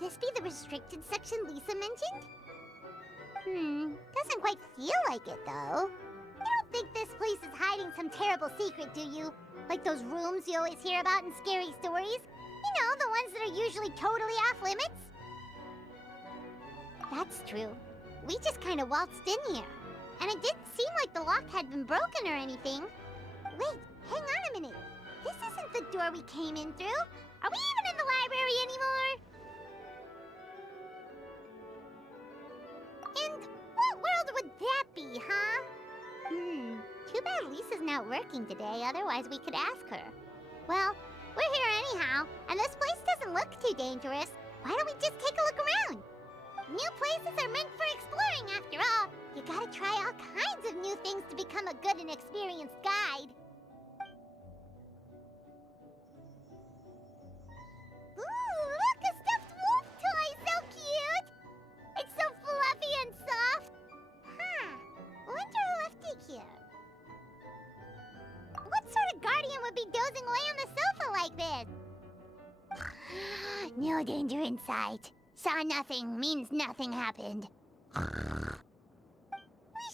this be the restricted section Lisa mentioned? Doesn't quite feel like it, though. You don't think this place is hiding some terrible secret, do you? Like those rooms you always hear about in scary stories? You know, the ones that are usually totally off limits? That's true. We just kind of waltzed in here. And it didn't seem like the lock had been broken or anything. Wait, hang on a minute. This isn't the door we came in through. Are we even in the library anymore? And what world would that be, huh? Too bad Lisa's not working today, otherwise we could ask her. Well, we're here anyhow, and this place doesn't look too dangerous. Why don't we just take a look around? New places are meant for exploring, after all. You gotta try all kinds of new things to become a good and experienced guide. Ooh, look, a stuffed wolf toy! So cute! It's so fluffy and soft. Wonder who left it here. What sort of guardian would be dozing away on the sofa like this? No danger in sight. Saw nothing means nothing happened. We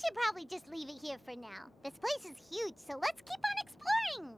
should probably just leave it here for now. This place is huge, so let's keep on exploring.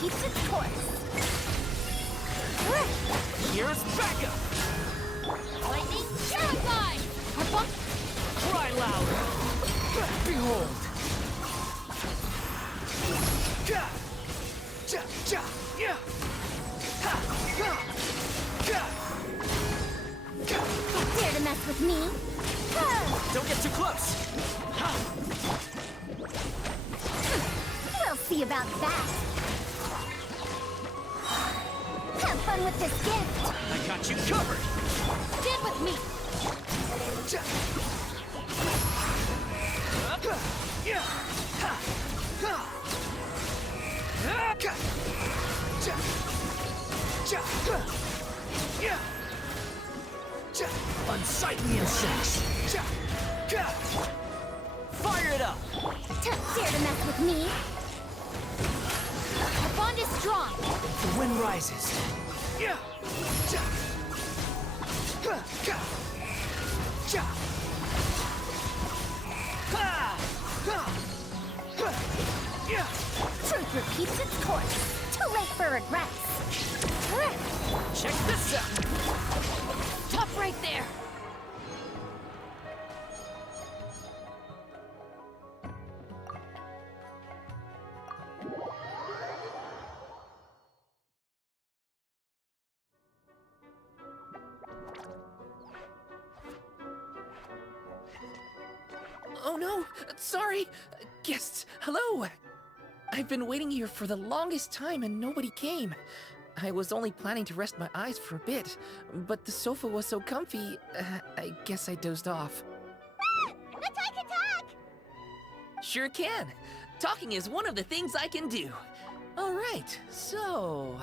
repeats its course. Here's backup! Lightning Synergizing! Cry loud! Behold! Dare to mess with me? Don't get too close! We'll see about that. Have fun with this gift. I got you covered! Get with me. Unsightly insects! Fire it up! Dare to mess with me? The bond is strong. The wind rises. Truth repeats its course. Too late for regrets. Check this out! Stop right there. Oh no! Sorry! Guests, hello! I've been waiting here for the longest time and nobody came. I was only planning to rest my eyes for a bit, but the sofa was so comfy, I guess I dozed off. Let's I can talk! Sure can! Talking is one of the things I can do. Alright, so...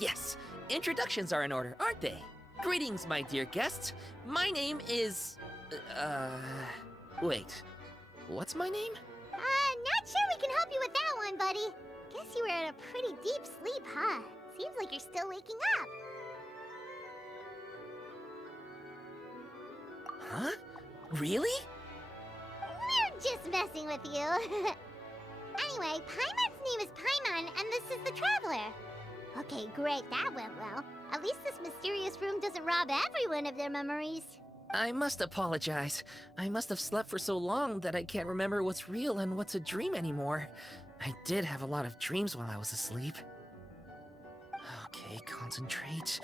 yes. Introductions are in order, aren't they? Greetings, my dear guests. My name is... Wait. What's my name? Not sure we can help you with that one, buddy. Guess you were in a pretty deep sleep, huh? Seems like you're still waking up. Huh? Really? We're just messing with you. Anyway, Paimon's name is Paimon, and this is the Traveler. Okay, great, that went well. At least this mysterious room doesn't rob everyone of their memories. I must apologize. I must have slept for so long that I can't remember what's real and what's a dream anymore. I did have a lot of dreams while I was asleep. Okay, concentrate.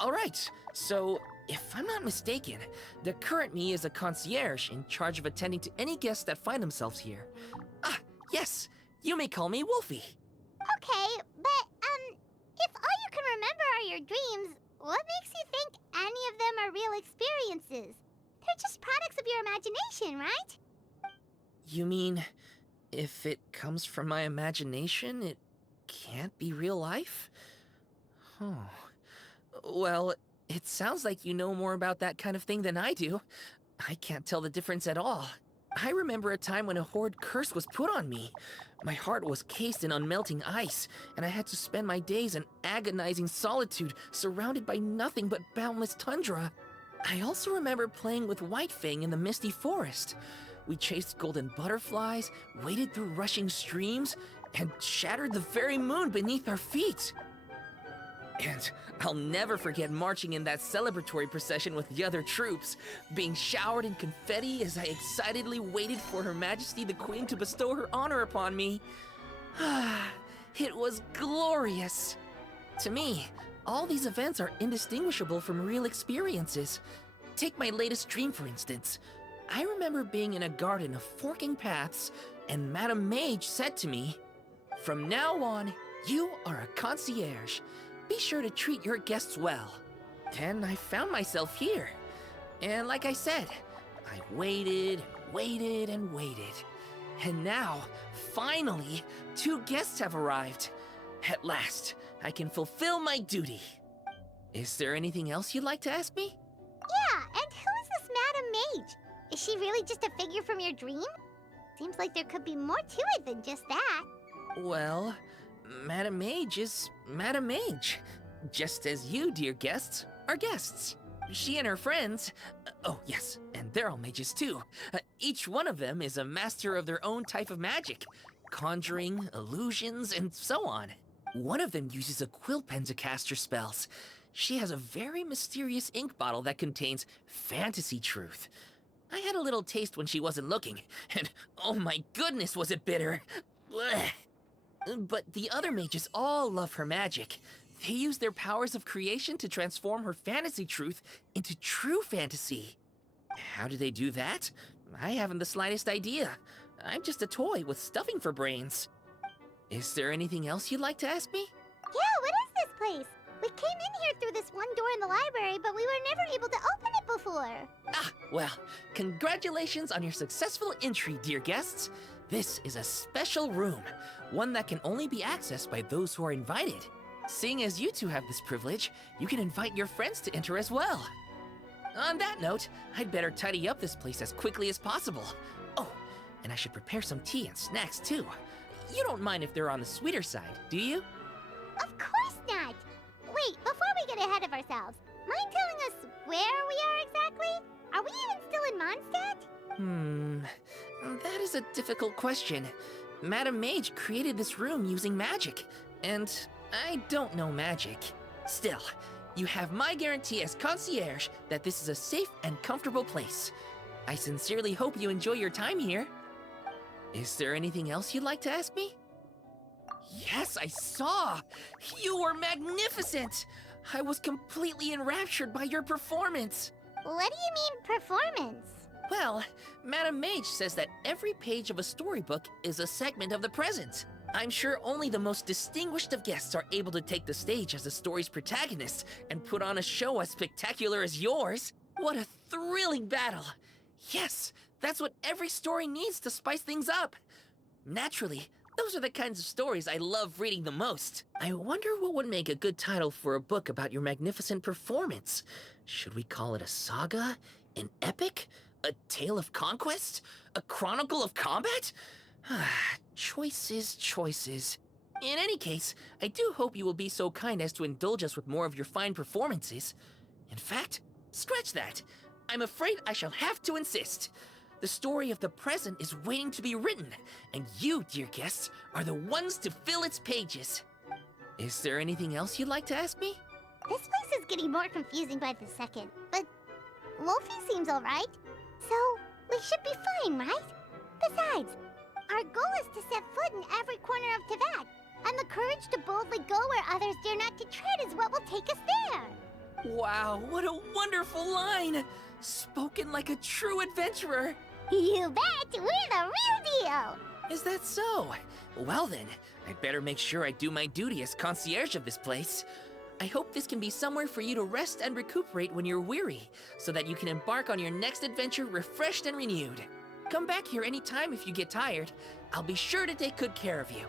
Alright, so if I'm not mistaken, the current me is a concierge in charge of attending to any guests that find themselves here. Yes, you may call me Wolfie. Okay, but, if all you can remember are your dreams, what makes you think any of them are real experiences? They're just products of your imagination, right? You mean, if it comes from my imagination, it can't be real life? Oh. Well, it sounds like you know more about that kind of thing than I do. I can't tell the difference at all. I remember a time when a horrid curse was put on me. My heart was cased in unmelting ice, and I had to spend my days in agonizing solitude, surrounded by nothing but boundless tundra. I also remember playing with Whitefang in the misty forest. We chased golden butterflies, waded through rushing streams, and shattered the very moon beneath our feet. And I'll never forget marching in that celebratory procession with the other troops, being showered in confetti as I excitedly waited for Her Majesty the Queen to bestow her honor upon me. It was glorious. To me, all these events are indistinguishable from real experiences. Take my latest dream, for instance. I remember being in a garden of forking paths, and Madame Mage said to me, "From now on, you are a concierge. Be sure to treat your guests well." And I found myself here. And like I said, I waited and waited and waited. And now, finally, 2 guests have arrived. At last, I can fulfill my duty. Is there anything else you'd like to ask me? Yeah, and who is this Madame Mage? Is she really just a figure from your dream? Seems like there could be more to it than just that. Well, Madame Mage is Madame Mage. Just as you, dear guests, are guests. She and her friends, oh yes, and they're all mages too. Each one of them is a master of their own type of magic. conjuring, illusions, and so on. One of them uses a quill pen to cast her spells. She has a very mysterious ink bottle that contains fantasy truth. I had a little taste when she wasn't looking, and oh my goodness was it bitter! Blech. But the other mages all love her magic. They use their powers of creation to transform her fantasy truth into true fantasy. How do they do that? I haven't the slightest idea. I'm just a toy with stuffing for brains. Is there anything else you'd like to ask me? Yeah, what is this place? We came in here through this one door in the library, but we were never able to open it before. Ah, well, congratulations on your successful entry, dear guests. This is a special room, one that can only be accessed by those who are invited. Seeing as you two have this privilege, you can invite your friends to enter as well. On that note, I'd better tidy up this place as quickly as possible. Oh, and I should prepare some tea and snacks too. You don't mind if they're on the sweeter side, do you? Of course not! Wait, before we get ahead of ourselves, mind telling us where we are exactly? Are we even still in Mondstadt? That is a difficult question. Madam Mage created this room using magic, and I don't know magic. Still, you have my guarantee as concierge that this is a safe and comfortable place. I sincerely hope you enjoy your time here. Is there anything else you'd like to ask me? Yes, I saw! You were magnificent! I was completely enraptured by your performance. What do you mean, performance? Well, Madam Mage says that every page of a storybook is a segment of the present. I'm sure only the most distinguished of guests are able to take the stage as the story's protagonist and put on a show as spectacular as yours. What a thrilling battle! Yes, that's what every story needs to spice things up. Naturally, those are the kinds of stories I love reading the most. I wonder what would make a good title for a book about your magnificent performance. Should we call it a saga? An epic? A tale of conquest? A chronicle of combat? Choices, choices. In any case, I do hope you will be so kind as to indulge us with more of your fine performances. In fact, scratch that. I'm afraid I shall have to insist. The story of the present is waiting to be written, and you, dear guests, are the ones to fill its pages. Is there anything else you'd like to ask me? This place is getting more confusing by the second, but Wolfie seems alright. So, we should be fine, right? Besides, our goal is to set foot in every corner of Teyvat, and the courage to boldly go where others dare not to tread is what will take us there. Wow, what a wonderful line! Spoken like a true adventurer! You bet! We're the real deal! Is that so? Well then, I'd better make sure I do my duty as concierge of this place. I hope this can be somewhere for you to rest and recuperate when you're weary, so that you can embark on your next adventure refreshed and renewed. Come back here anytime if you get tired. I'll be sure to take good care of you.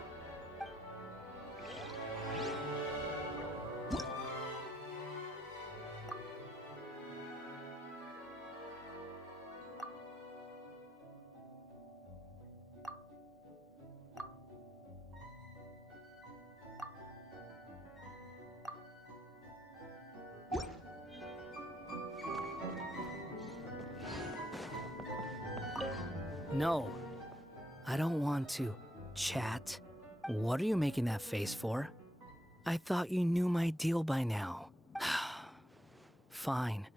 No, I don't want to chat. What are you making that face for? I thought you knew my deal by now. Fine,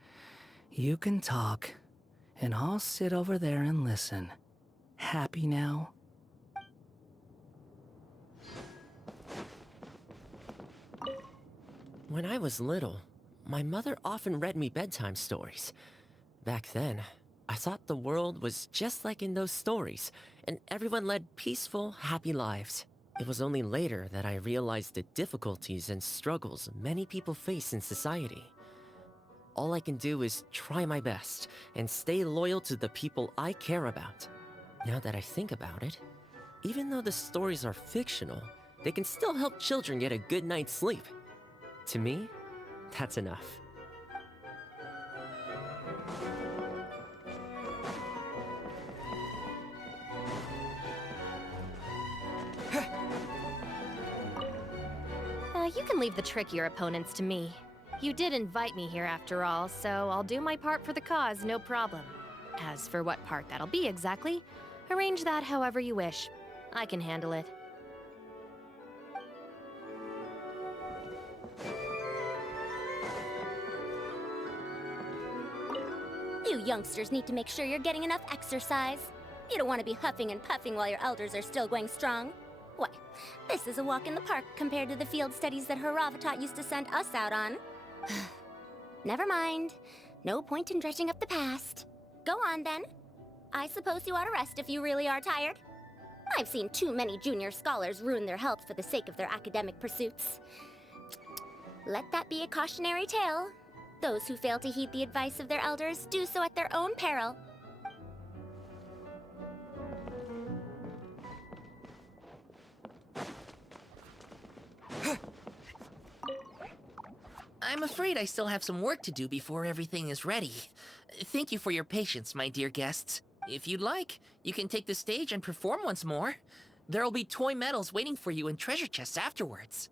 you can talk, and I'll sit over there and listen. Happy now? When I was little, my mother often read me bedtime stories. Back then, I thought the world was just like in those stories, and everyone led peaceful, happy lives. It was only later that I realized the difficulties and struggles many people face in society. All I can do is try my best and stay loyal to the people I care about. Now that I think about it, even though the stories are fictional, they can still help children get a good night's sleep. To me, that's enough. You can leave the trickier opponents to me. You did invite me here after all, so I'll do my part for the cause, no problem. As for what part that'll be exactly, arrange that however you wish. I can handle it. You youngsters need to make sure you're getting enough exercise. You don't want to be huffing and puffing while your elders are still going strong. Why, this is a walk in the park compared to the field studies that her Ravatot used to send us out on. Never mind. No point in dredging up the past. Go on, then. I suppose you ought to rest if you really are tired. I've seen too many junior scholars ruin their health for the sake of their academic pursuits. Let that be a cautionary tale. Those who fail to heed the advice of their elders do so at their own peril. I'm afraid I still have some work to do before everything is ready. Thank you for your patience, my dear guests. If you'd like, you can take the stage and perform once more. There'll be toy medals waiting for you in treasure chests afterwards.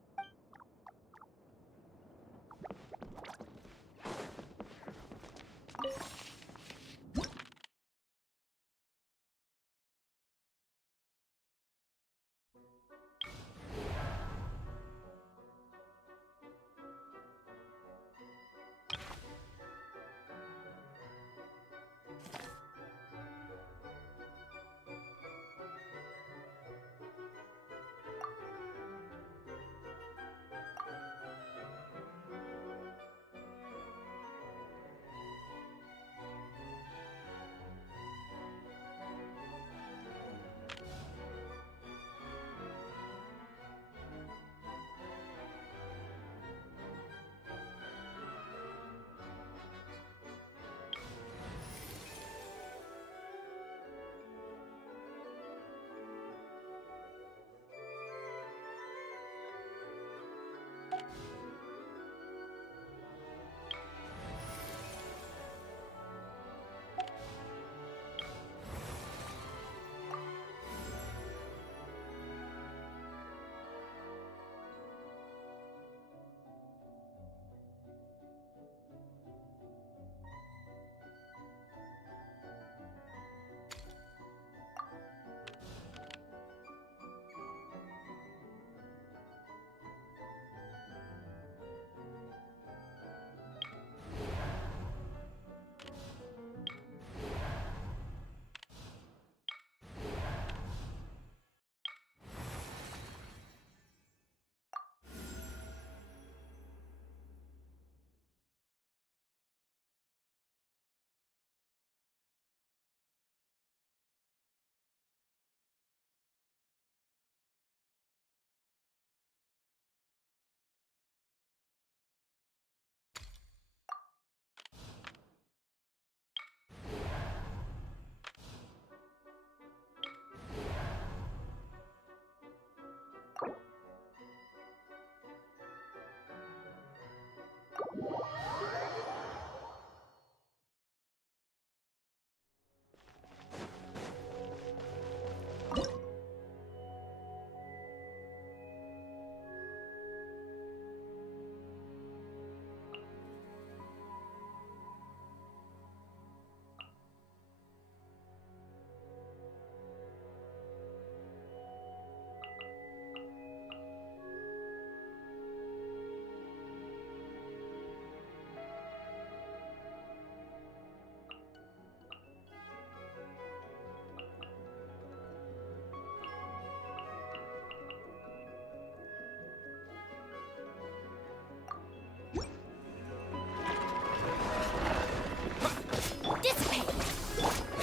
Dissipate!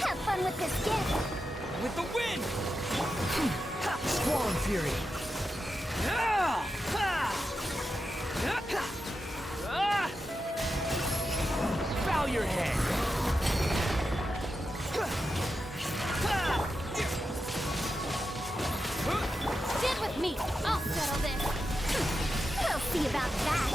Have fun with this gift! With the wind! Squall Fury! Bow your head! Stand with me! I'll settle this! We'll see about that!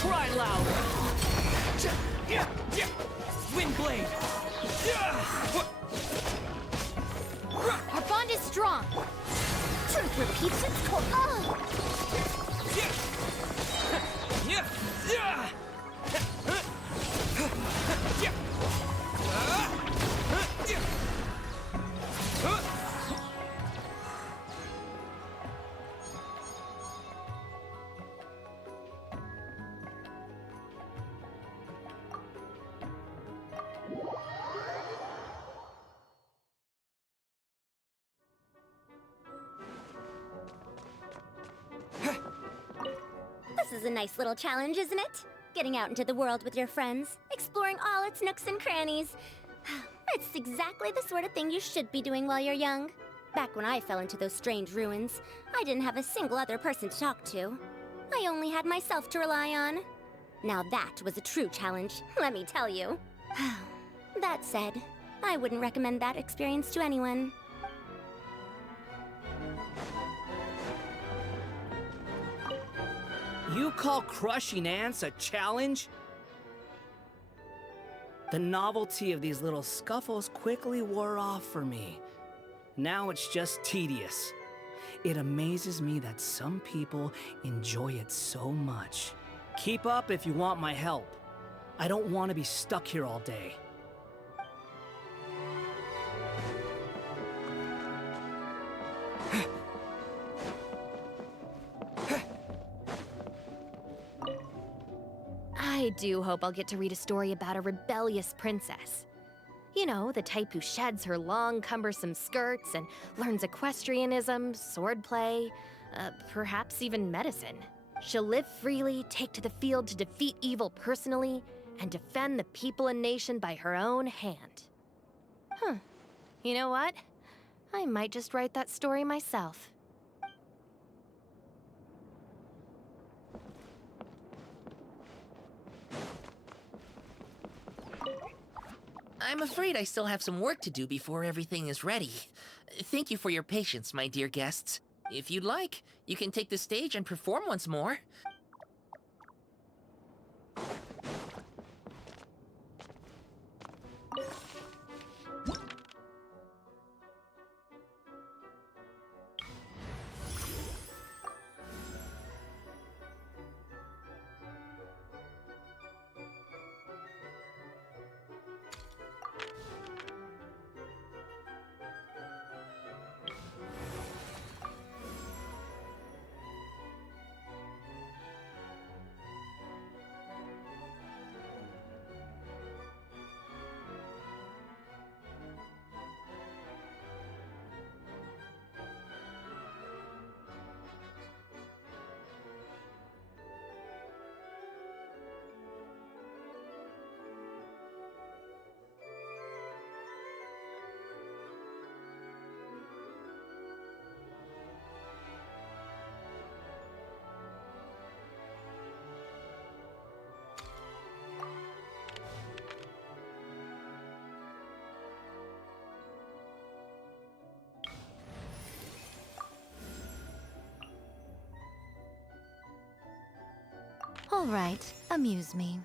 Cry louder! Wind blade! Our bond is strong! Truth repeats its course! This is a nice little challenge, isn't it? Getting out into the world with your friends, exploring all its nooks and crannies. It's exactly the sort of thing you should be doing while you're young. Back when I fell into those strange ruins, I didn't have a single other person to talk to. I only had myself to rely on. Now that was a true challenge, let me tell you. That said, I wouldn't recommend that experience to anyone. You call crushing ants a challenge? The novelty of these little scuffles quickly wore off for me. Now it's just tedious. It amazes me that some people enjoy it so much. Keep up if you want my help. I don't want to be stuck here all day. I do hope I'll get to read a story about a rebellious princess. You know, the type who sheds her long, cumbersome skirts and learns equestrianism, swordplay, perhaps even medicine. She'll live freely, take to the field to defeat evil personally, and defend the people and nation by her own hand. You know what? I might just write that story myself. I'm afraid I still have some work to do before everything is ready. Thank you for your patience, my dear guests. If you'd like, you can take the stage and perform once more. All right, amuse me.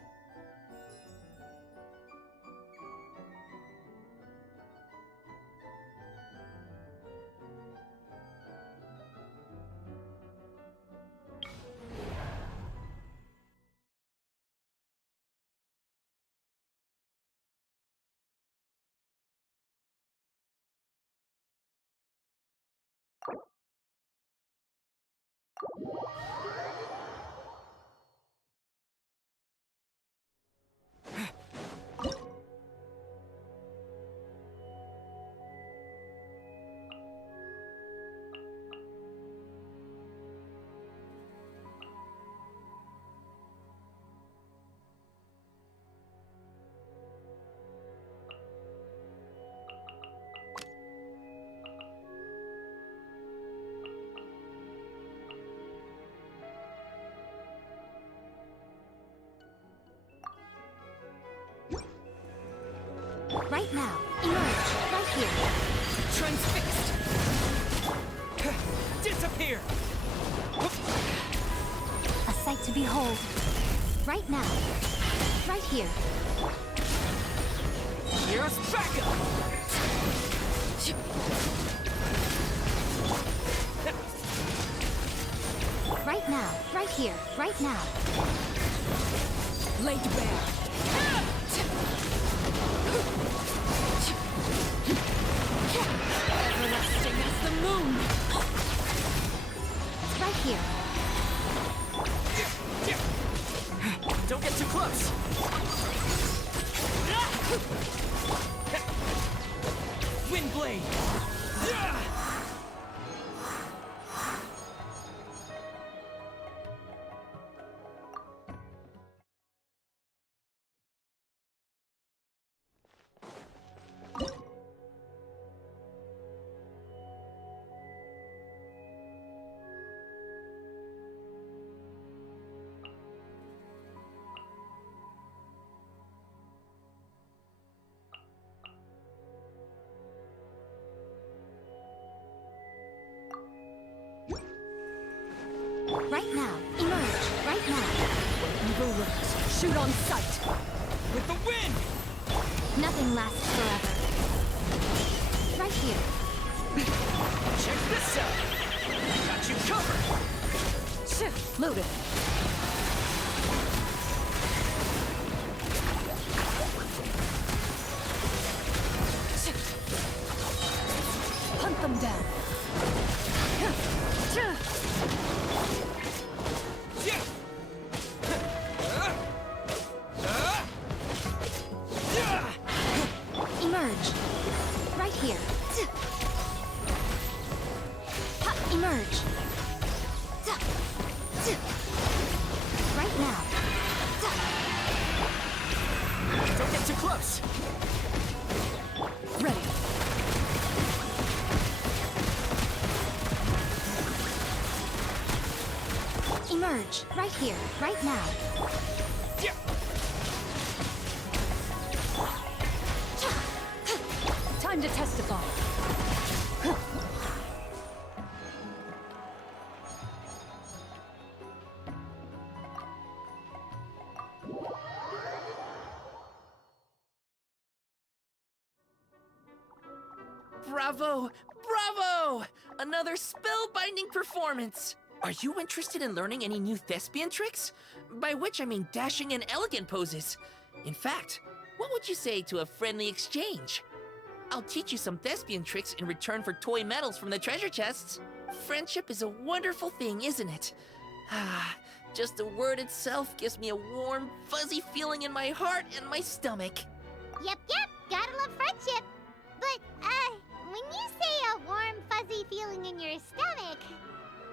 Right now, emerge, right here. Transfixed! Disappear! A sight to behold. Right now, right here. Here's backup! Right Right now. Right here. Right now. Laid bare. Everlasting as the moon. Right here. Don't get too close. Windblade. Right now. Emerge. Right now. Evil lurks. Shoot on sight. With the wind! Nothing lasts forever. Right here. Check this out! Got you covered! Loaded. Hunt them down. Emerge. Right here. Emerge. Right now. Don't get too close. Ready. Emerge. Right here. Right now. Time to testify. Bravo! Bravo! Another spellbinding performance! Are you interested in learning any new thespian tricks? By which I mean dashing and elegant poses. In fact, what would you say to a friendly exchange? I'll teach you some thespian tricks in return for toy medals from the treasure chests. Friendship is a wonderful thing, isn't it? Ah, just the word itself gives me a warm, fuzzy feeling in my heart and my stomach. Yep, gotta love friendship. But, when you say a warm, fuzzy feeling in your stomach,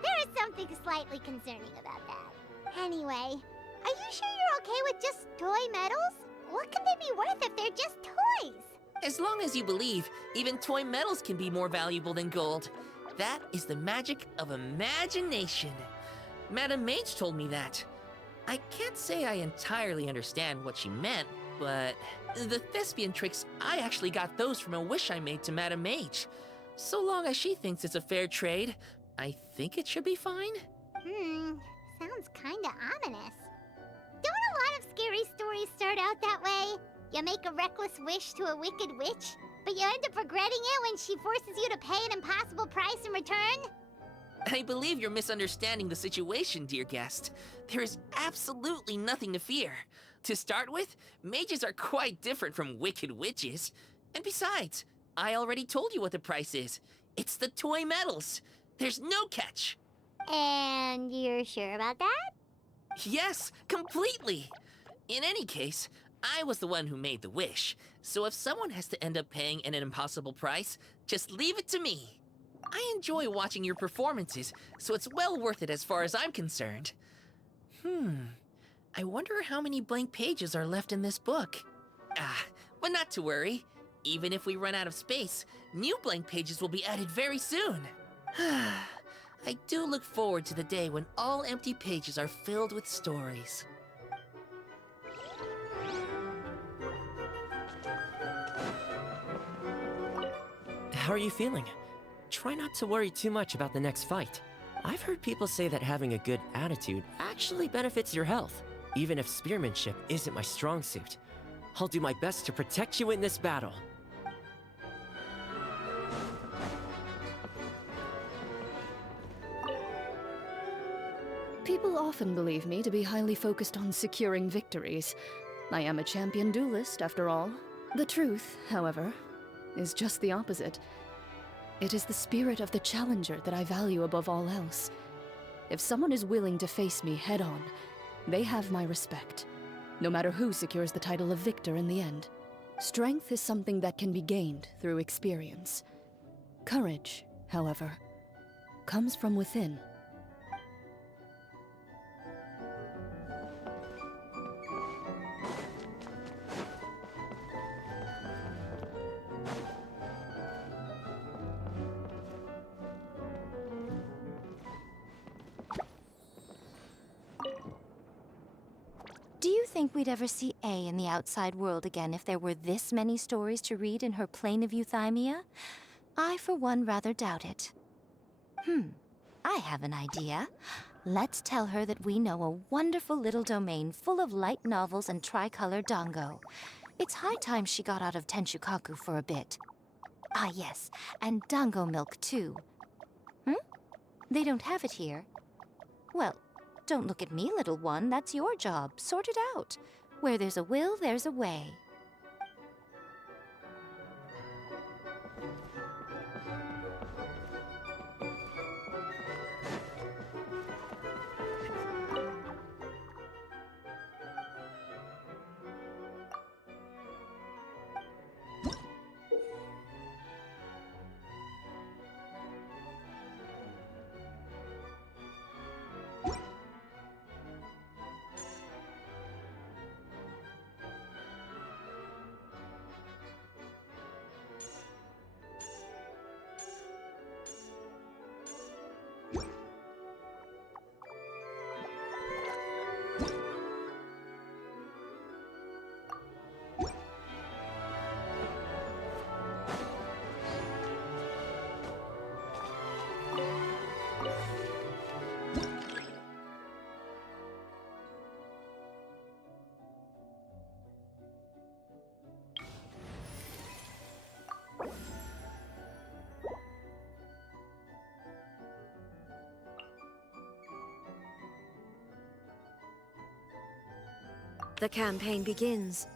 there is something slightly concerning about that. Anyway, are you sure you're okay with just toy medals? What can they be worth if they're just toys? As long as you believe, even toy medals can be more valuable than gold. That is the magic of imagination. Madame Mage told me that. I can't say I entirely understand what she meant, but the thespian tricks, I actually got those from a wish I made to Madame Mage. So long as she thinks it's a fair trade, I think it should be fine. Sounds kinda ominous. Don't a lot of scary stories start out that way? You make a reckless wish to a wicked witch, but you end up regretting it when she forces you to pay an impossible price in return? I believe you're misunderstanding the situation, dear guest. There is absolutely nothing to fear. To start with, mages are quite different from wicked witches. And besides, I already told you what the price is. It's the toy medals. There's no catch. And you're sure about that? Yes, completely. In any case, I was the one who made the wish. So if someone has to end up paying an impossible price, just leave it to me. I enjoy watching your performances, so it's well worth it as far as I'm concerned. I wonder how many blank pages are left in this book. But not to worry. Even if we run out of space, new blank pages will be added very soon. I do look forward to the day when all empty pages are filled with stories. How are you feeling? Try not to worry too much about the next fight. I've heard people say that having a good attitude actually benefits your health, even if spearmanship isn't my strong suit. I'll do my best to protect you in this battle. People often believe me to be highly focused on securing victories. I am a champion duelist, after all. The truth, however, is just the opposite. It is the spirit of the challenger that I value above all else. If someone is willing to face me head-on, they have my respect, no matter who secures the title of victor in the end. Strength is something that can be gained through experience. Courage, however, comes from within. Do you think we'd ever see A in the outside world again if there were this many stories to read in her plane of euthymia? I, for one, rather doubt it. I have an idea. Let's tell her that we know a wonderful little domain full of light novels and tricolor dango. It's high time she got out of Tenshukaku for a bit. Ah, yes, and dango milk, too. They don't have it here. Well, don't look at me, little one. That's your job. Sort it out. Where there's a will, there's a way. The campaign begins.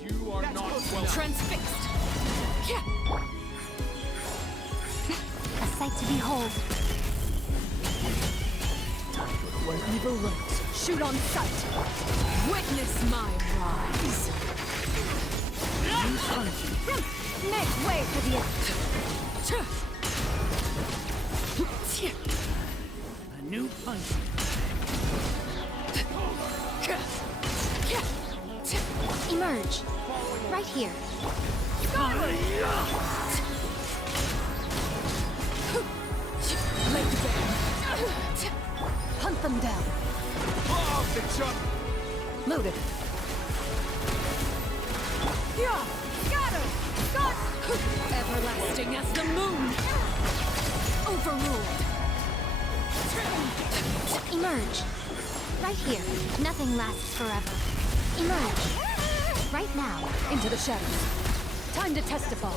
You are not welcome. Transfixed! A sight to behold. Where evil lurks, shoot on sight! Witness my rise! Make way for the end! A new punch. Emerge. Right here. Laid bare. Hunt them down. Oh, the chop! Loaded. Yeah! Scatter! Got! Everlasting as the moon! Overruled. Emerge. Right here. Nothing lasts forever. Emerge. Right now. Into the shadows. Time to testify.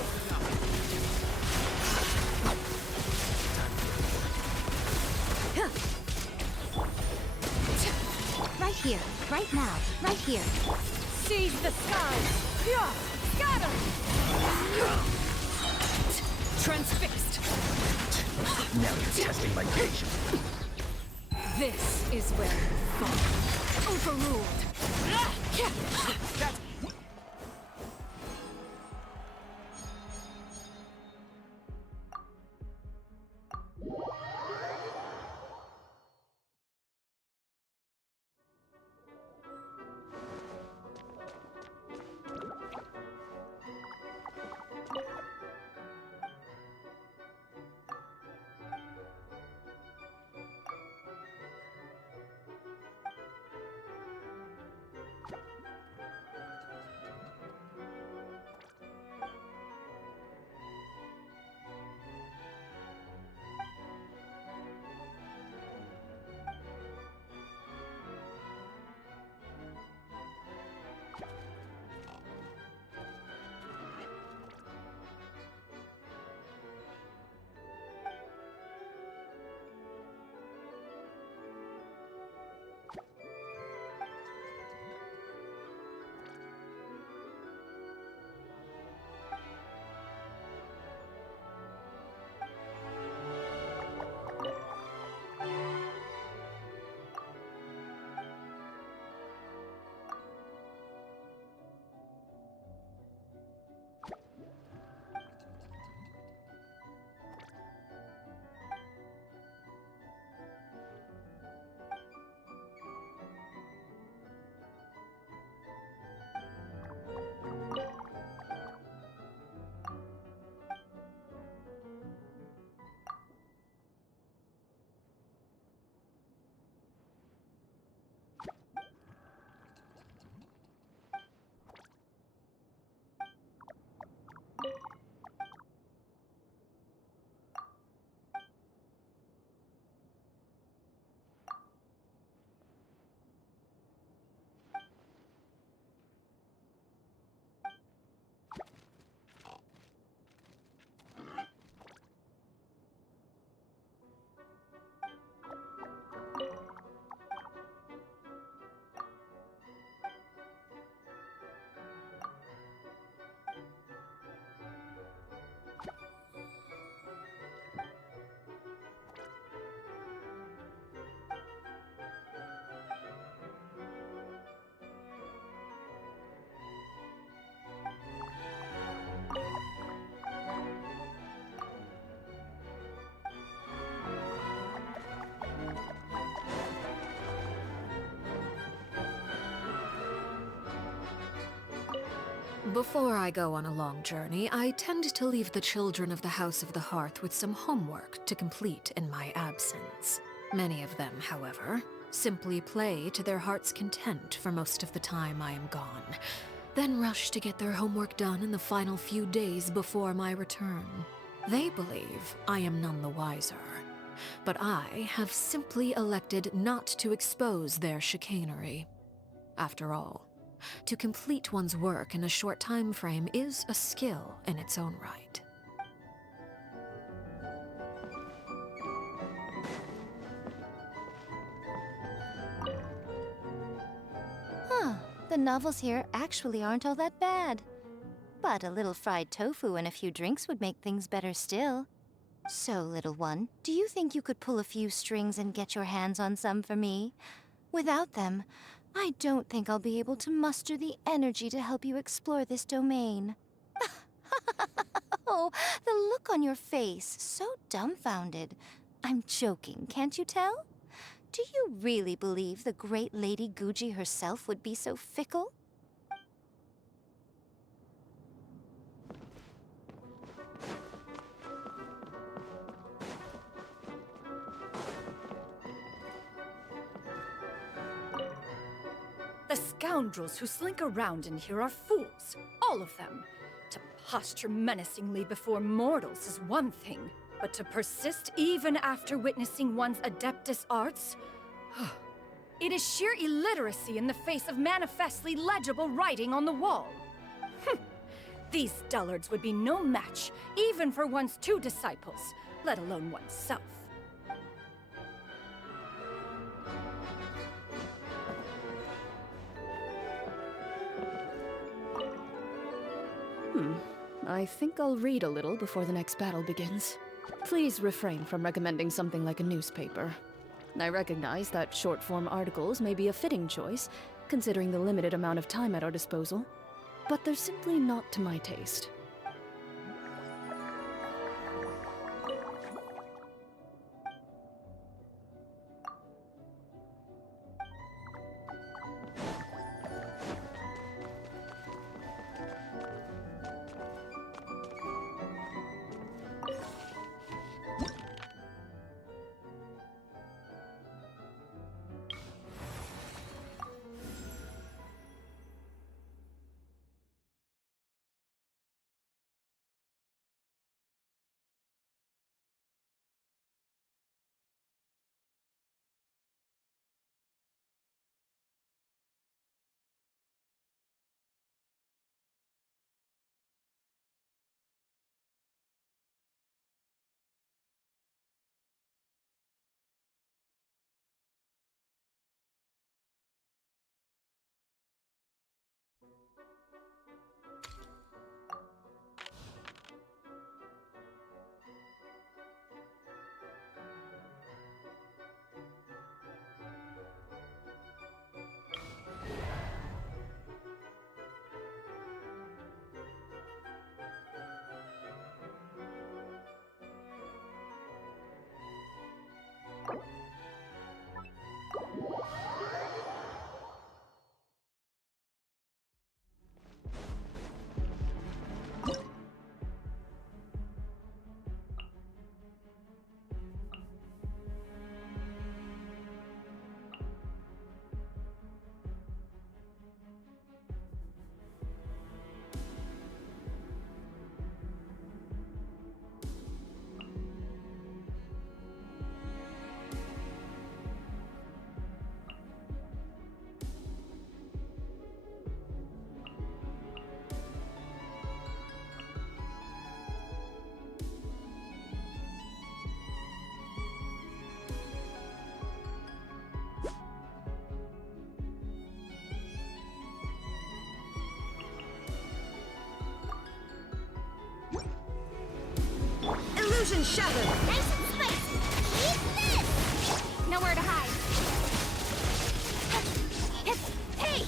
Right here. Right now. Right here. Seize the skies! Yeah! Scatter! Transfixed! Now you're testing my patience. This is where you fall. Overruled! Before I go on a long journey, I tend to leave the children of the House of the Hearth with some homework to complete in my absence. Many of them, however, simply play to their heart's content for most of the time I am gone, then rush to get their homework done in the final few days before my return. They believe I am none the wiser, but I have simply elected not to expose their chicanery. After all, to complete one's work in a short time frame is a skill in its own right. Huh, the novels here actually aren't all that bad. But a little fried tofu and a few drinks would make things better still. So, little one, do you think you could pull a few strings and get your hands on some for me? Without them, I don't think I'll be able to muster the energy to help you explore this domain. Oh, the look on your face, so dumbfounded. I'm joking, can't you tell? Do you really believe the great Lady Guji herself would be so fickle? The scoundrels who slink around in here are fools, all of them. To posture menacingly before mortals is one thing, but to persist even after witnessing one's adeptus arts? It is sheer illiteracy in the face of manifestly legible writing on the wall. These dullards would be no match, even for one's 2 disciples, let alone oneself. I think I'll read a little before the next battle begins. Please refrain from recommending something like a newspaper. I recognize that short-form articles may be a fitting choice, considering the limited amount of time at our disposal, but they're simply not to my taste. Illusion shattered! Nice and spicy! Eat this! Nowhere to hide. Hey!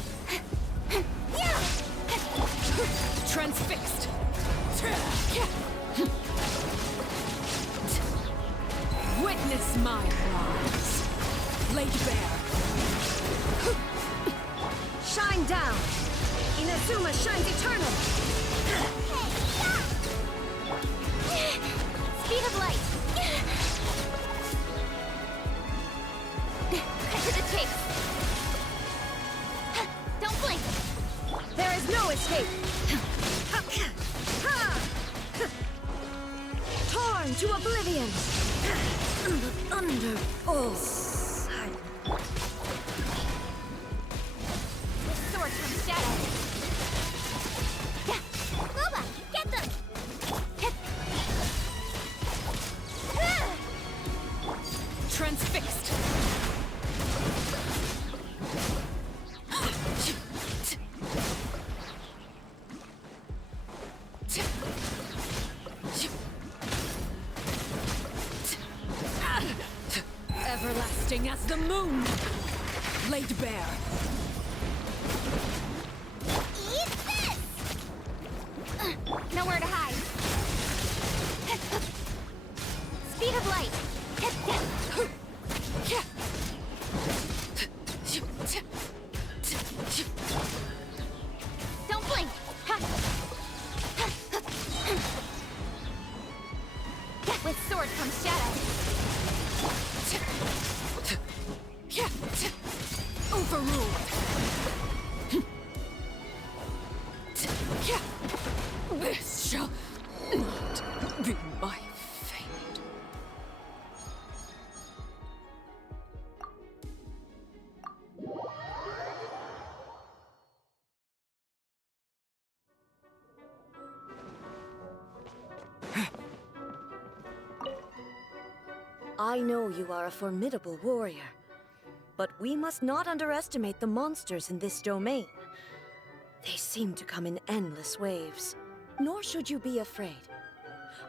Transfixed! Witness my rise! Laid bare! Shine down! Inazuma shines eternal! Speed of light! Cut to the chase! Don't blink! There is no escape! Torn to oblivion! Under all silence. This sword from shadow! WuWa, get them! Transfixed! Everlasting as the moon! Laid bare! Eat this! Nowhere to hide! Speed of light! Don't blink! With sword comes shadow! Overruled! I know you are a formidable warrior, but we must not underestimate the monsters in this domain. They seem to come in endless waves, nor should you be afraid.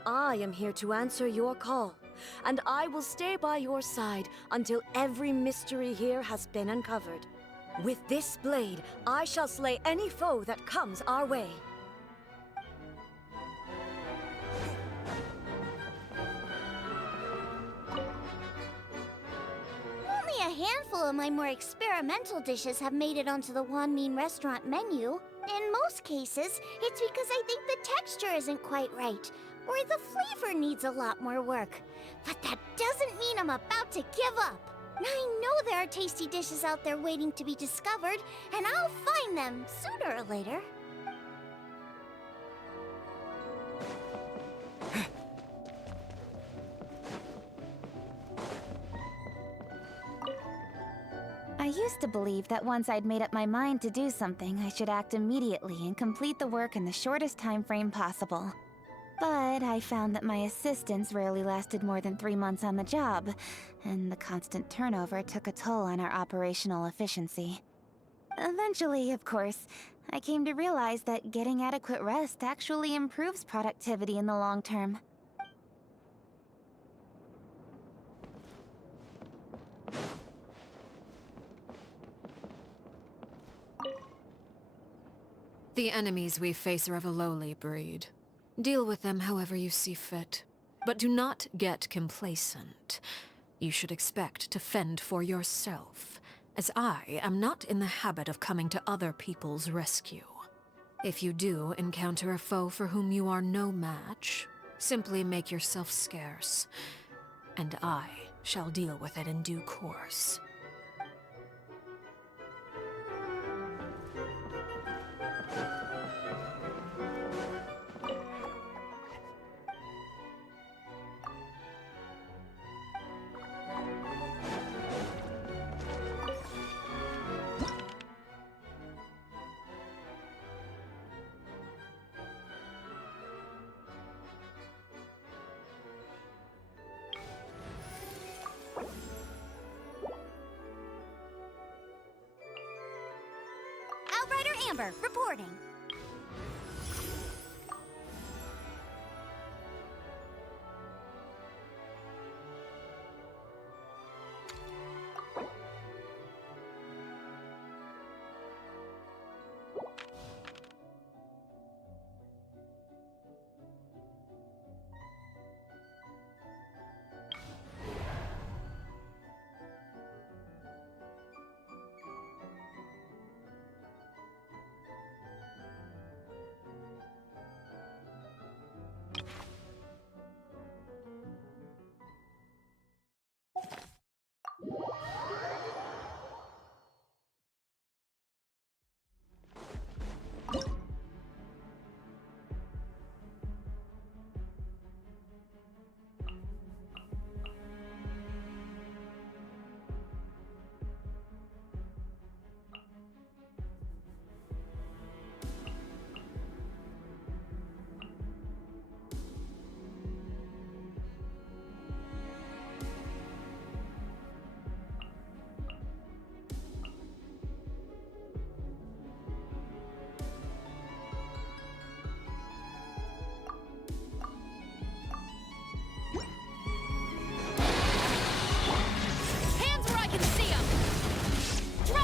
I am here to answer your call, and I will stay by your side until every mystery here has been uncovered. With this blade, I shall slay any foe that comes our way. Only a handful of my more experimental dishes have made it onto the Wanmin restaurant menu. In most cases, it's because I think the texture isn't quite right, or the flavor needs a lot more work. But that doesn't mean I'm about to give up. I know there are tasty dishes out there waiting to be discovered, and I'll find them sooner or later. I used to believe that once I'd made up my mind to do something, I should act immediately and complete the work in the shortest time frame possible. But I found that my assistants rarely lasted more than 3 months on the job, and the constant turnover took a toll on our operational efficiency. Eventually, of course, I came to realize that getting adequate rest actually improves productivity in the long term. The enemies we face are of a lowly breed. Deal with them however you see fit. But do not get complacent. You should expect to fend for yourself, as I am not in the habit of coming to other people's rescue. If you do encounter a foe for whom you are no match, simply make yourself scarce, and I shall deal with it in due course. Outrider Amber, reporting.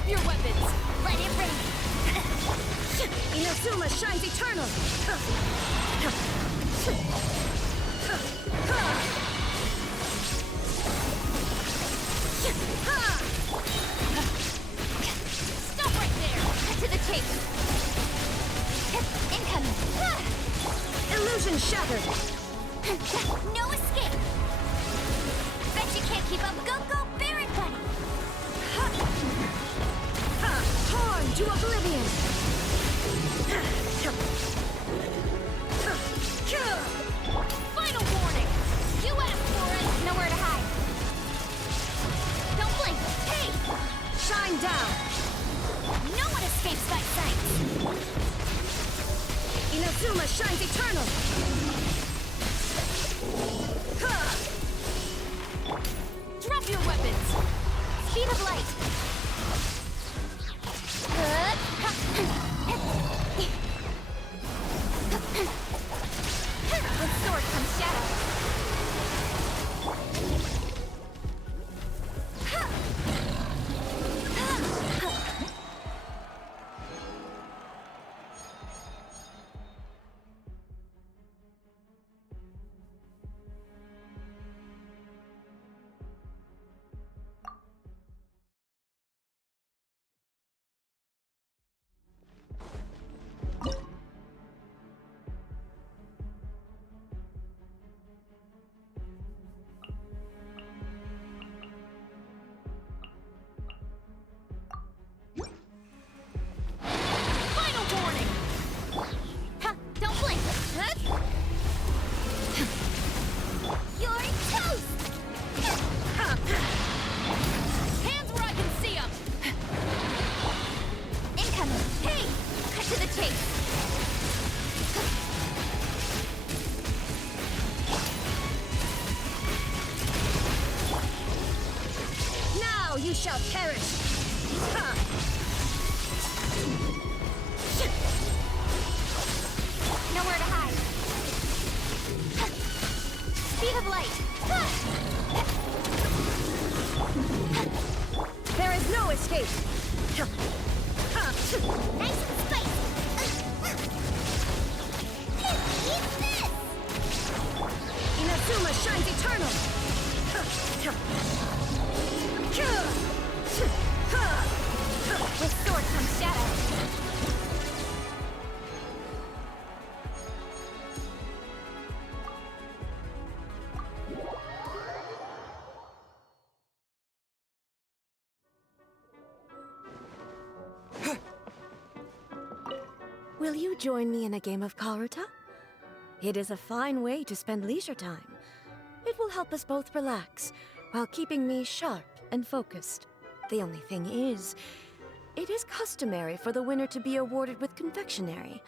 Your weapons! Let it rain! Inazuma shines eternal! Stop right there! Cut to the chase! Incoming! Illusion shattered! No escape! Bet you can't keep up! Go, go, Baron Buddy! Torn to oblivion! Final warning! You asked for it! Nowhere to hide! Don't blink! Hey! Shine down! No one escapes my sight! Inazuma shines eternal! Speed of light! With sword comes shadow. You shall perish! Ha! Nowhere to hide. Speed of light. There is no escape! Nice and spicy. Eat this! Inazuma shines eternal! With sword comes shadow. Will you join me in a game of Karuta? It is a fine way to spend leisure time. It will help us both relax, while keeping me sharp and focused. The only thing is, it is customary for the winner to be awarded with confectionery,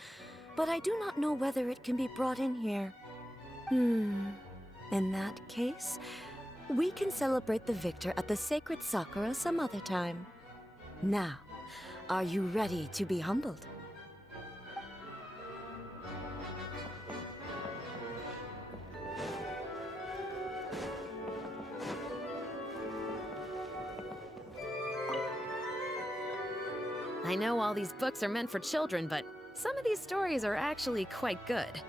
but I do not know whether it can be brought in here. In that case, we can celebrate the victor at the sacred Sakura some other time. Now, are you ready to be humbled? I know all these books are meant for children, but some of these stories are actually quite good.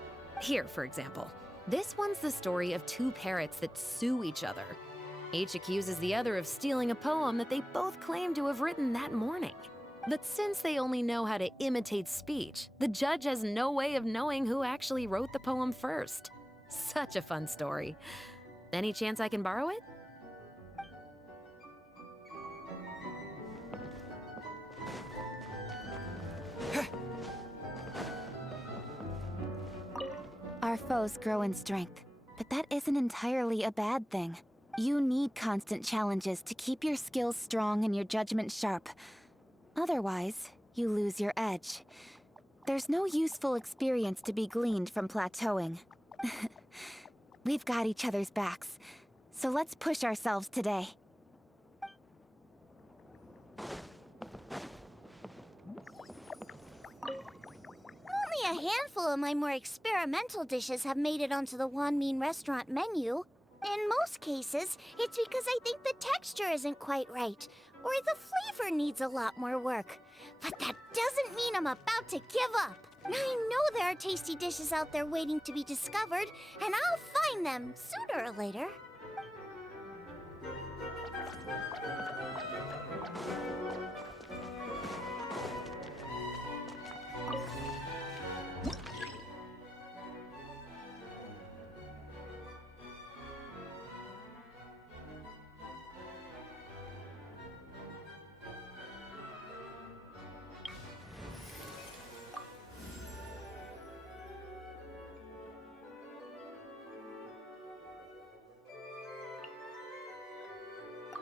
Here, for example. This one's the story of two parrots that sue each other. Each accuses the other of stealing a poem that they both claim to have written that morning. But since they only know how to imitate speech, the judge has no way of knowing who actually wrote the poem first. Such a fun story. Any chance I can borrow it? Our foes grow in strength, but that isn't entirely a bad thing. You need constant challenges to keep your skills strong and your judgment sharp. Otherwise, you lose your edge. There's no useful experience to be gleaned from plateauing. We've got each other's backs, so let's push ourselves today. Only a handful of my more experimental dishes have made it onto the Wanmin restaurant menu. In most cases, it's because I think the texture isn't quite right, or the flavor needs a lot more work. But that doesn't mean I'm about to give up. I know there are tasty dishes out there waiting to be discovered, and I'll find them sooner or later.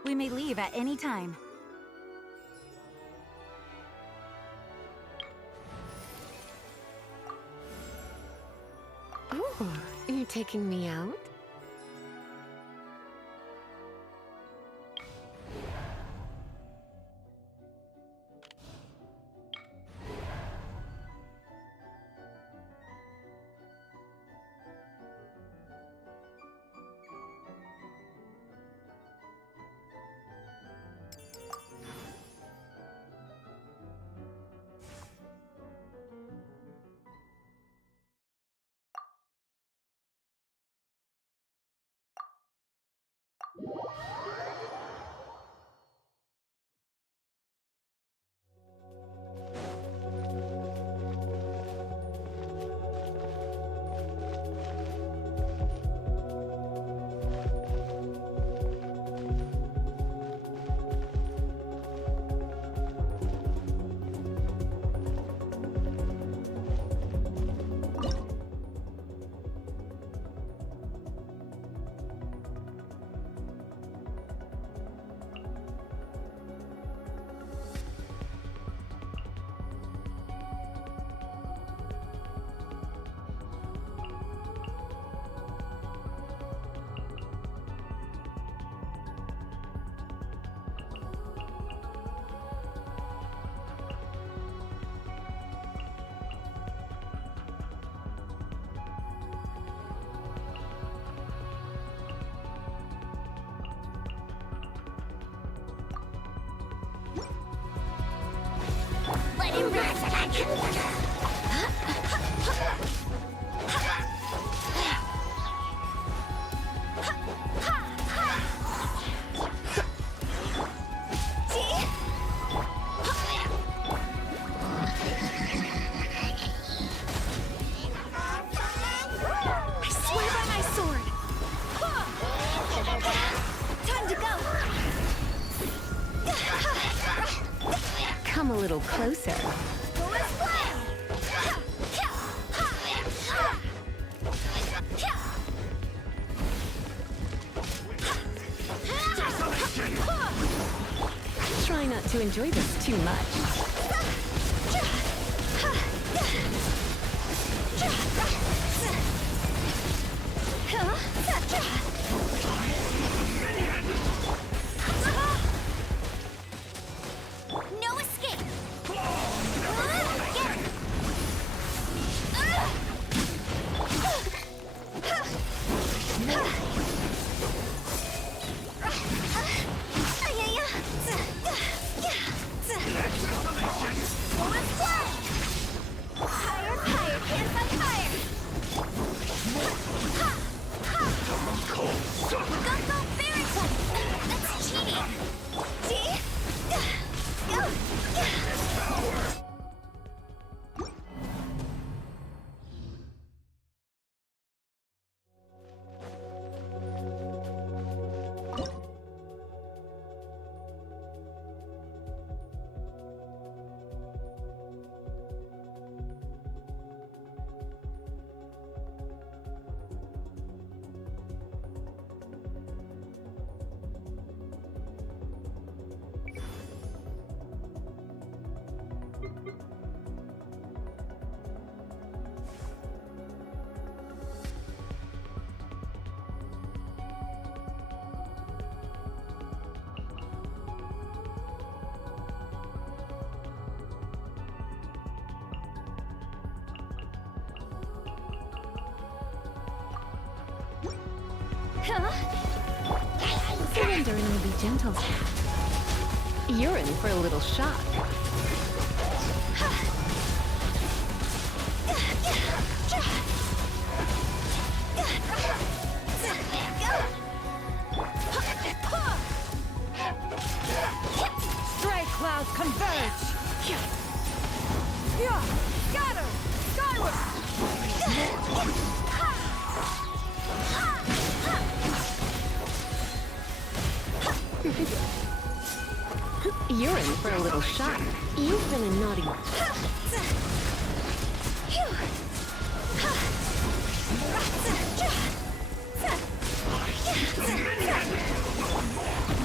We may leave at any time. Oh, you're taking me out? I swear by my sword! Time to go! Come a little closer. Try not to enjoy this too much. No escape! Surrendering will be gentle. You're in for a little shock. Stray clouds converge! Yeah! Scatter! Skyward! You're in for a little shock. You've been a naughty.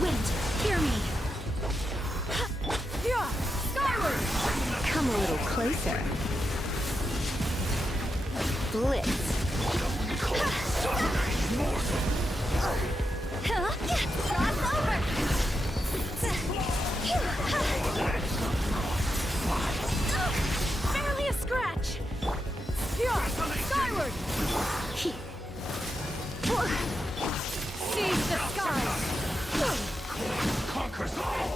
Wait, hear me. Yeah! Skyward! Come a little closer. Blitz. Cross over! Barely a scratch! Yeah! Skyward! Seize the skies! Conquers all!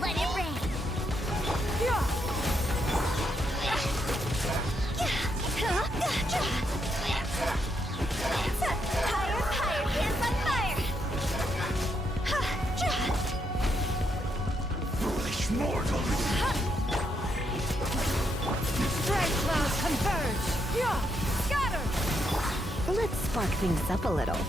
Let it rain! Higher, higher, hands on fire! Foolish mortals! Stray clouds converge! Yeah! Scatter! Let's spark things up a little.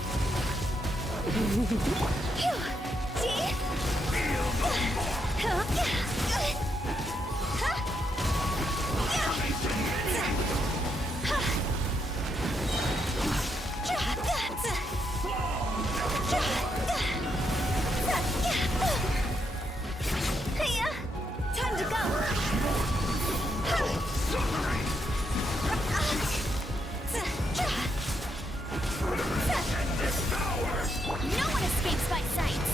Time to go! No one escapes by sight!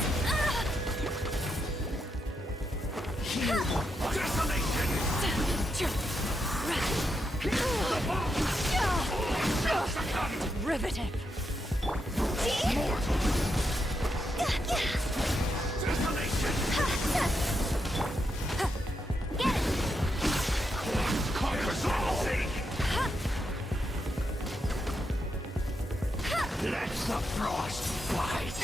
Riveting. Conquers all! Let the frost bite!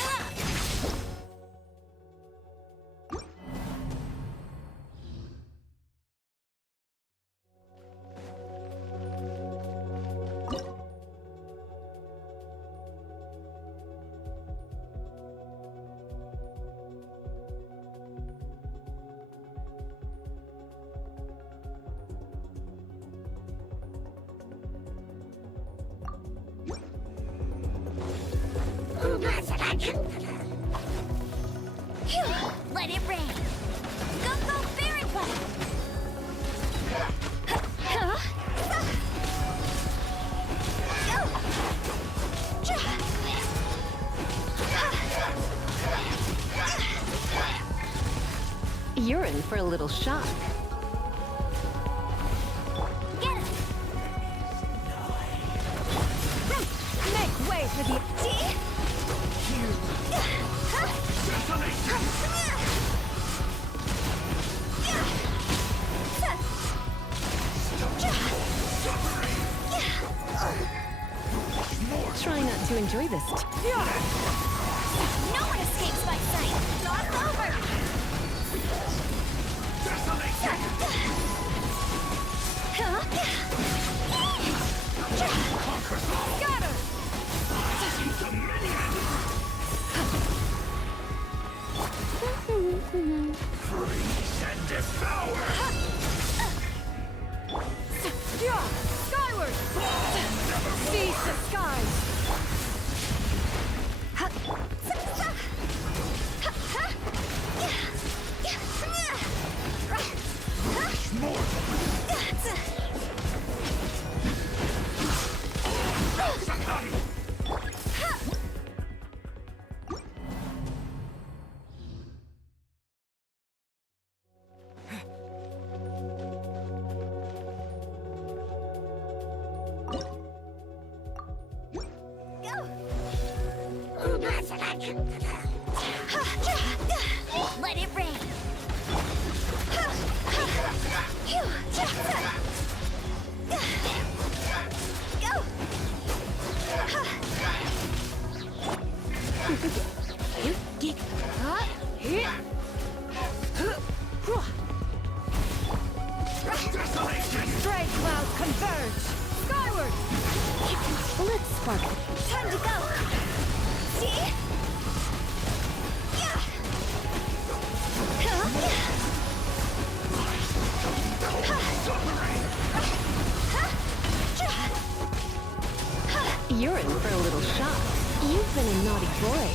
Let it rain! Go, go, fairy play! You're in for a little shock. Get it! Make way for the... Try not to enjoy this. No one escapes by sight! Not over! Scatter! Freeze and devour! Skyward! Seize the skies! Let it rain! Stray clouds converge! Skyward! Let's sparkle. Time to go! See? You're in for a little shock. You've been a naughty boy.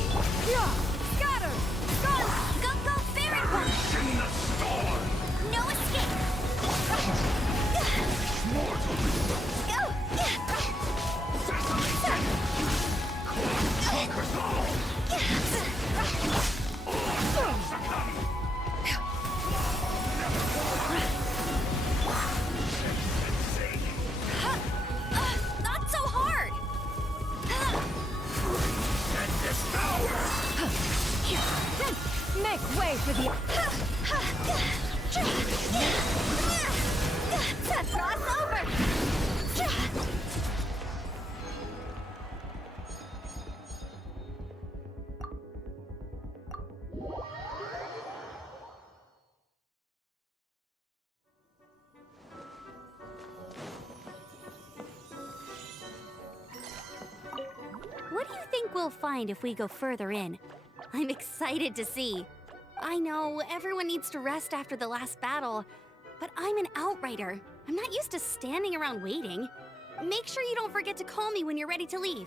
Scatter! Skyward! Go, go, fairy one! In the storm! No escape! Go! Conquers all! Not so hard! And devour! Make way for the... Cross over! What do you think think we'll find if we go further in. I'm excited to see. I know, everyone needs to rest after the last battle, but I'm an outrider. I'm not used to standing around waiting. Make sure you don't forget to call me when you're ready to leave.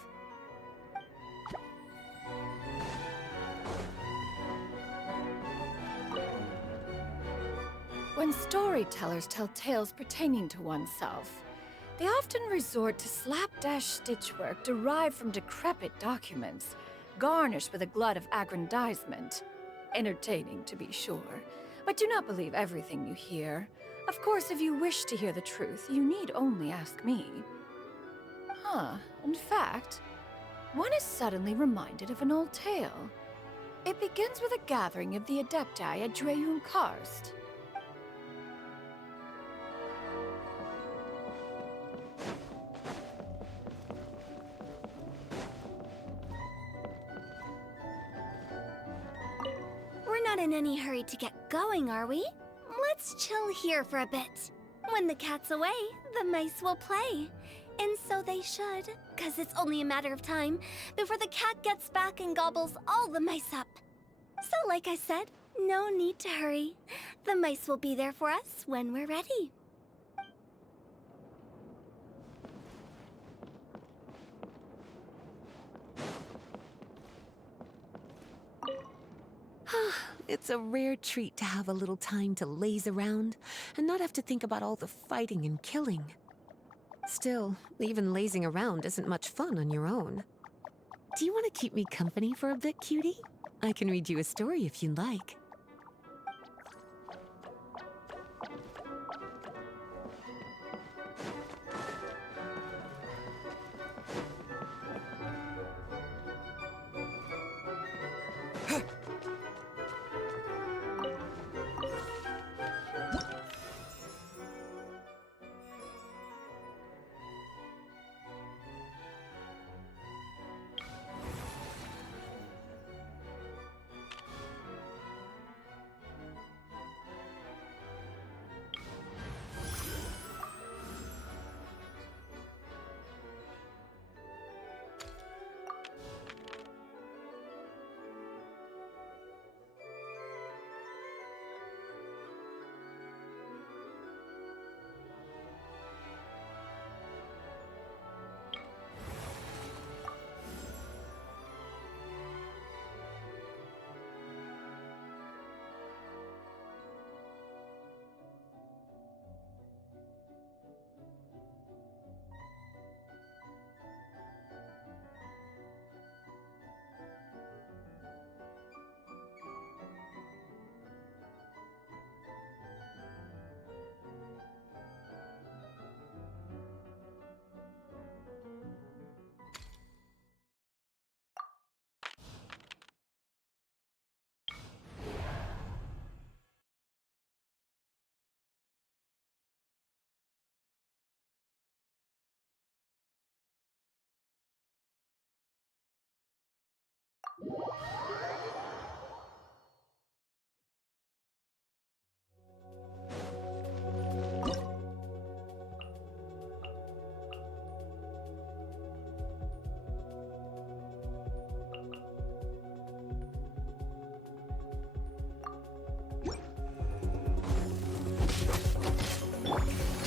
When storytellers tell tales pertaining to oneself, they often resort to slapdash stitchwork derived from decrepit documents, garnished with a glut of aggrandizement. Entertaining, to be sure, but do not believe everything you hear. Of course, if you wish to hear the truth, you need only ask me. In fact, one is suddenly reminded of an old tale. It begins with a gathering of the Adepti at Dreyun Karst. We're not in any hurry to get going, are we? Let's chill here for a bit. When the cat's away, the mice will play. And so they should, 'cause it's only a matter of time before the cat gets back and gobbles all the mice up. So like I said, no need to hurry. The mice will be there for us when we're ready. It's a rare treat to have a little time to laze around and not have to think about all the fighting and killing. Still, even lazing around isn't much fun on your own. Do you want to keep me company for a bit, cutie? I can read you a story if you'd like.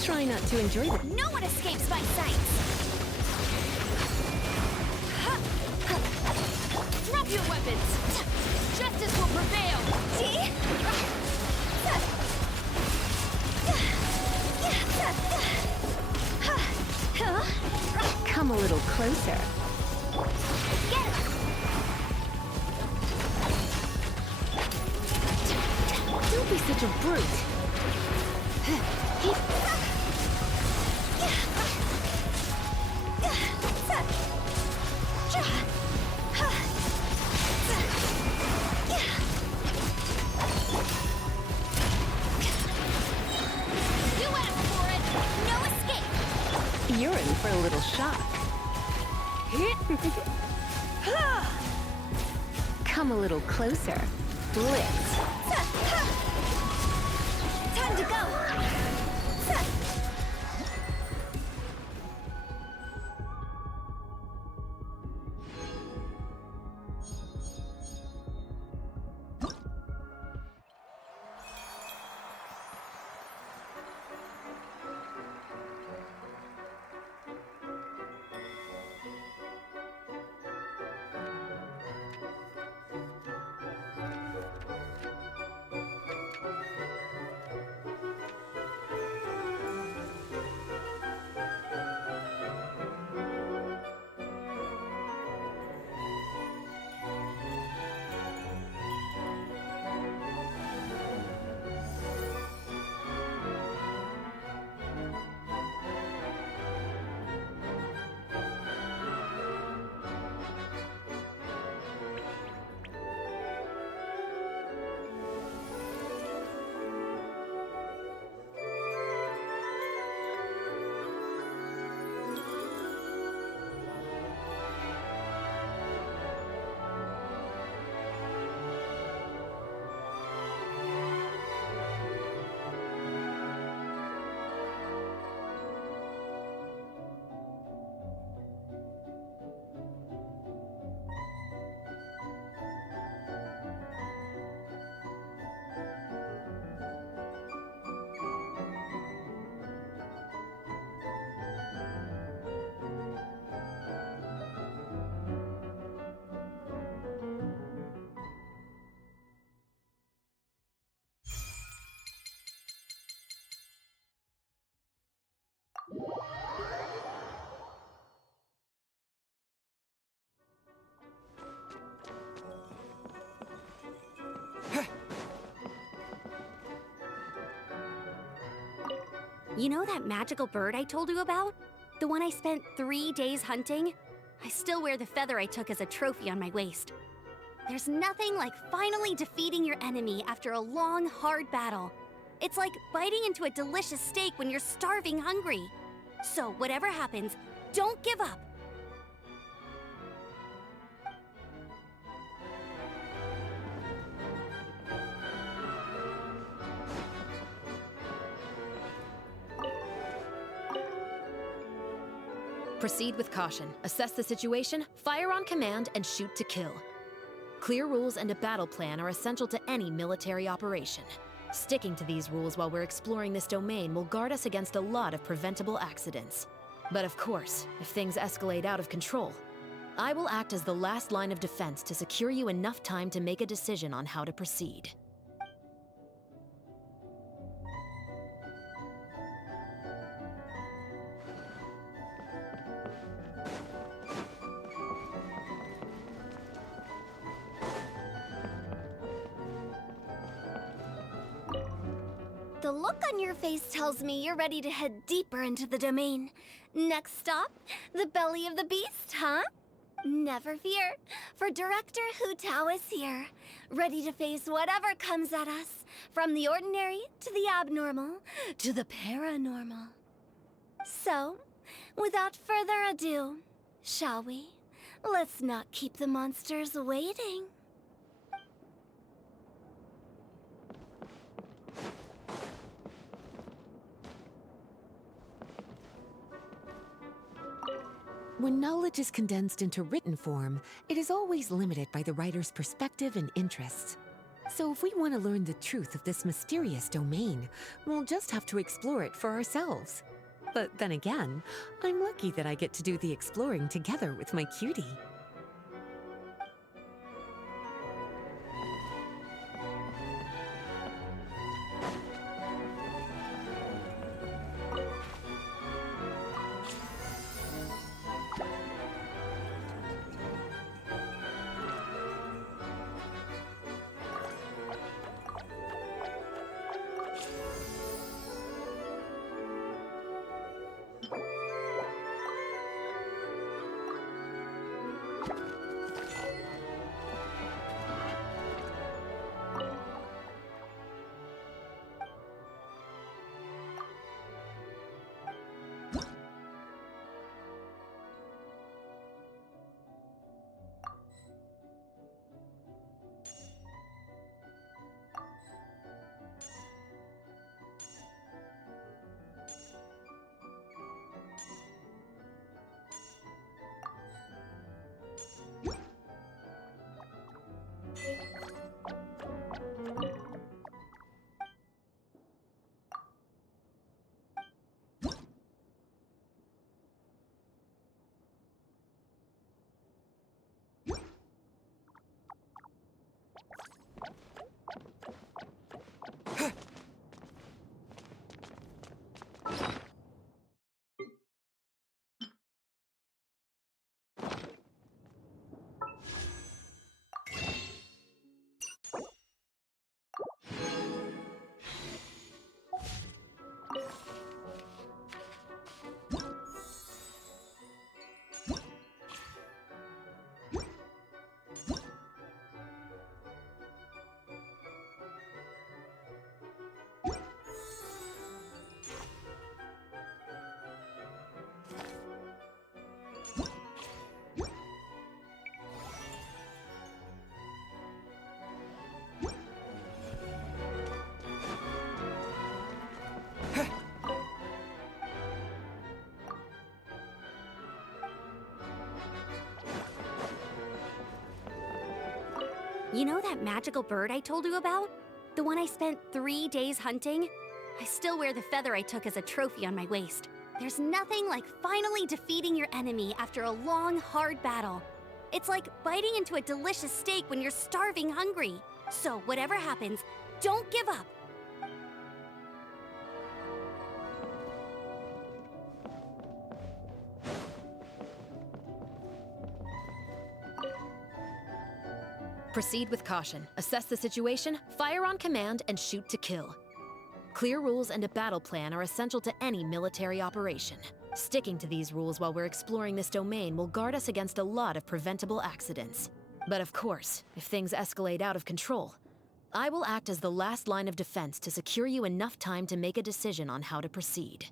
Try not to enjoy the— No one escapes my sight! Drop your weapons! Justice will prevail! Come a little closer. Get it! Don't be such a brute. You're in for a little shock. Come a little closer. Blitz. Time to go! You know that magical bird I told you about? The one I spent 3 days hunting? I still wear the feather I took as a trophy on my waist. There's nothing like finally defeating your enemy after a long, hard battle. It's like biting into a delicious steak when you're starving hungry. So whatever happens, don't give up. Proceed with caution. Assess the situation, fire on command, and shoot to kill. Clear rules and a battle plan are essential to any military operation. Sticking to these rules while we're exploring this domain will guard us against a lot of preventable accidents. But of course, if things escalate out of control, I will act as the last line of defense to secure you enough time to make a decision on how to proceed. The look on your face tells me you're ready to head deeper into the domain. Next stop, the belly of the beast, huh? Never fear, for Director Hu Tao is here, ready to face whatever comes at us, from the ordinary to the abnormal to the paranormal. So, without further ado, shall we? Let's not keep the monsters waiting. When knowledge is condensed into written form, it is always limited by the writer's perspective and interests. So if we want to learn the truth of this mysterious domain, we'll just have to explore it for ourselves. But then again, I'm lucky that I get to do the exploring together with my cutie. You know that magical bird I told you about? The one I spent 3 days hunting? I still wear the feather I took as a trophy on my waist. There's nothing like finally defeating your enemy after a long, hard battle. It's like biting into a delicious steak when you're starving hungry. So whatever happens, don't give up. Proceed with caution. Assess the situation, fire on command, and shoot to kill. Clear rules and a battle plan are essential to any military operation. Sticking to these rules while we're exploring this domain will guard us against a lot of preventable accidents. But of course, if things escalate out of control, I will act as the last line of defense to secure you enough time to make a decision on how to proceed.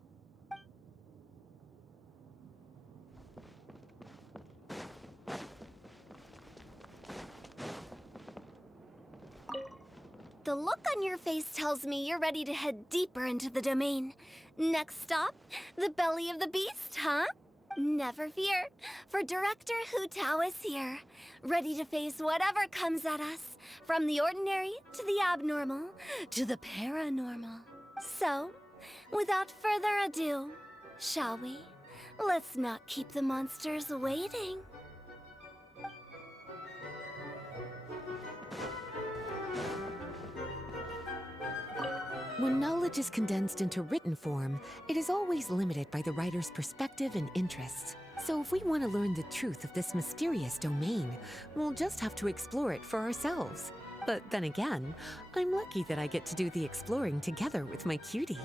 The look on your face tells me you're ready to head deeper into the domain. Next stop, the belly of the beast, huh? Never fear, for Director Hu Tao is here, ready to face whatever comes at us, from the ordinary to the abnormal to the paranormal. So, without further ado, shall we? Let's not keep the monsters waiting. When knowledge is condensed into written form, it is always limited by the writer's perspective and interests. So if we want to learn the truth of this mysterious domain, we'll just have to explore it for ourselves. But then again, I'm lucky that I get to do the exploring together with my cutie.